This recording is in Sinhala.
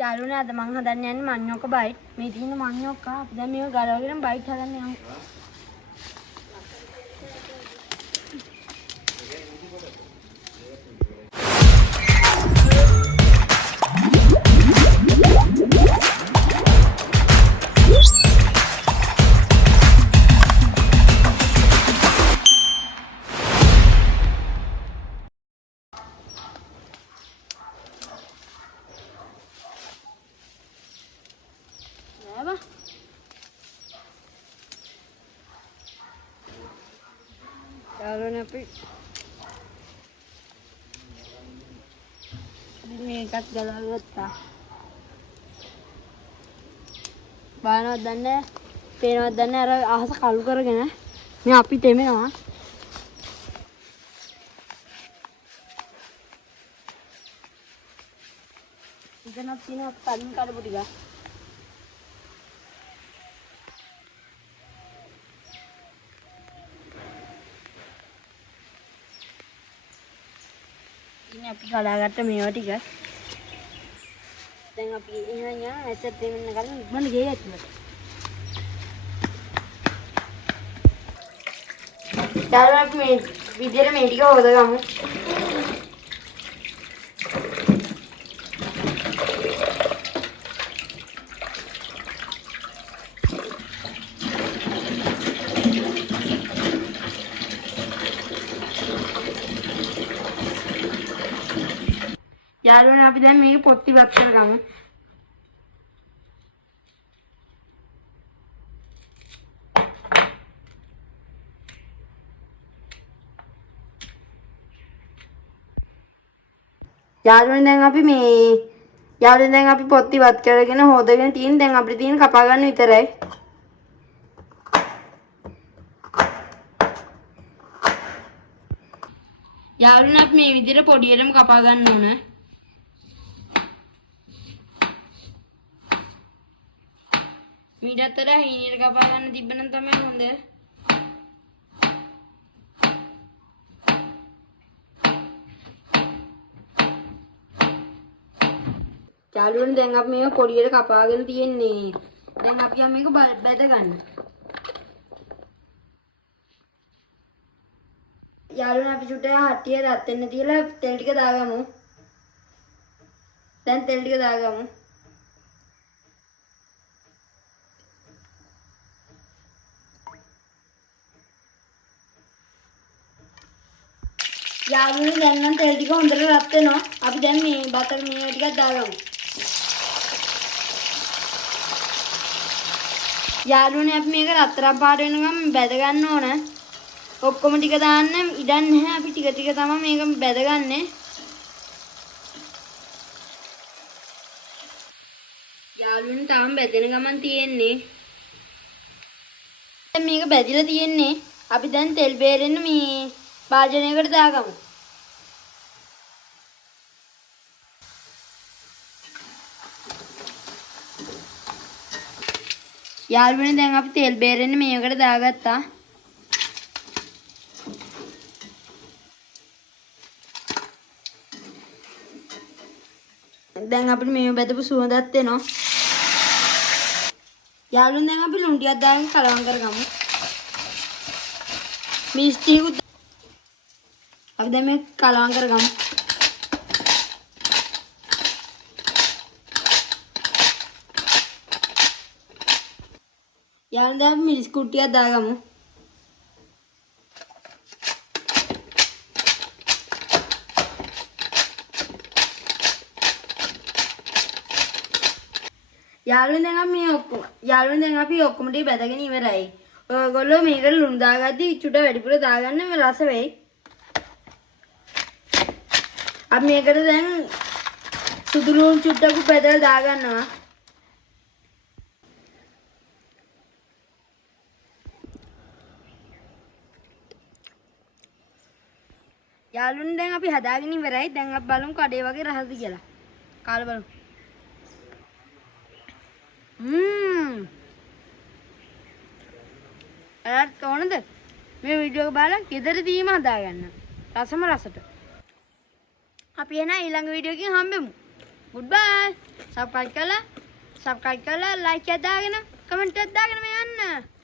යාළුවනේ අද මං හදන්න යන්නේ මඤ්ඤොක්ක බයිට්. මේ තියෙන මඤ්ඤොක්ක අපි දැන් මේක ගලවගෙන බයිට් හදන්න යමු. යාළුවනේ අපි මේකත් ගලවගත්තා. බලනවද දන්නේ පේනවද දන්නේ අර අහස කළු කරගෙන මේ අපි තෙමෙනවා. ඉතනක් තියෙනවා කලින් කඩපු ටික. ඉතින් අපි කඩාගත්ත මේවා ටික. දැන් අපි එහෙනම් යනවා ඇසෙත් දෙන්න කලින් ඉක්මනට ගේ ඇතුළට. ඊට අපි මේ විදියට මේ ටික හොදගමු. යාළුවනේ අපි දැන් මේක පොත්ති වත් කරගමු. යාළුවනේ දැන් අපි පොත්ති වත් කරගෙන හොදගෙන තියෙන දැන් අපිට තියෙන කපා ගන්න විතරයි. යාළුවනේ අපි මේ විදිහට පොඩියටම කපා ගන්න ඕනේ. මීටතර හීනියට කපා ගන්න තිබ්බනම් තමයි හොඳ. යාළුවනේ දැන් අපි මේක පොඩියට කපාගෙන තියෙන්නේ. දැන් අපි මේක බැද ගන්න. යාළුවනේ අපි චුට්ටක් හට්ටිය රත් වෙන්න තියලා තෙල් ටික දාගමු. දැන් තෙල් ටික දාගමු. යාළුවනේ දැන් නම් තෙල් ටික හොඳට රත් වෙනවා. අපි දැන් මේ බතර මේ ටිකක් දාගමු. යාළුවනේ අපි මේක රත්තරන් පාට වෙනකම් බැද ගන්න ඕන. ඔක්කොම ටික දාන්න ඉඩක් නැහැ. අපි ටික ටික තමයි මේක බැදගන්නේ. යාළුවනේ තාම බැදෙන ගමන් තියෙන්නේ. දැන් මේක බැදිලා තියෙන්නේ. අපි දැන් තෙල් බේරෙන්න මේ භාජනයකට දාගමු. යාළුවනේ දැන් අපි තෙල් බේරෙන්න මේකට දාගත්තා. දැන් අපිට මේ බැදපු සුවඳක් එනවා. යාළුවනේ දැන් අපි ලුණු ටිකක් දාගෙන කලවම් කරගමු. මිස්ටිකුත් අපි දැන් මේ කලවම් කරගමු. යාළුවනේ දැන් මිරිස් කුට්ටියක් දාගමු. යාළුවනේ දැන් අපි ඔක්කොම ටික බැදගෙන ඉවරයි. ඔයගොල්ලෝ මේකට ලුණු දාගද්දි චුට වැඩිපුර දාගන්න රස වෙයි. අපි මේකට දැන් සුදු ලුණු චුට්ටක් බෙදලා දාගන්නවා. යාළුවනේ දැන් අපි හදාගෙන ඉවරයි. දැන් අපි බලමු කඩේ වගේ රසද කියලා. කාලා බලමු. අරත් ඕනද මේ වීඩියෝ එක බලලා ගෙදරදීම හදාගන්න. රසම රසට. අපි එන ඊළඟ වීඩියෝ එකකින් හම්බෙමු. goodbye. subscribe කරලා like එකක් දාගෙන comment එකක් දාගෙන යන්න.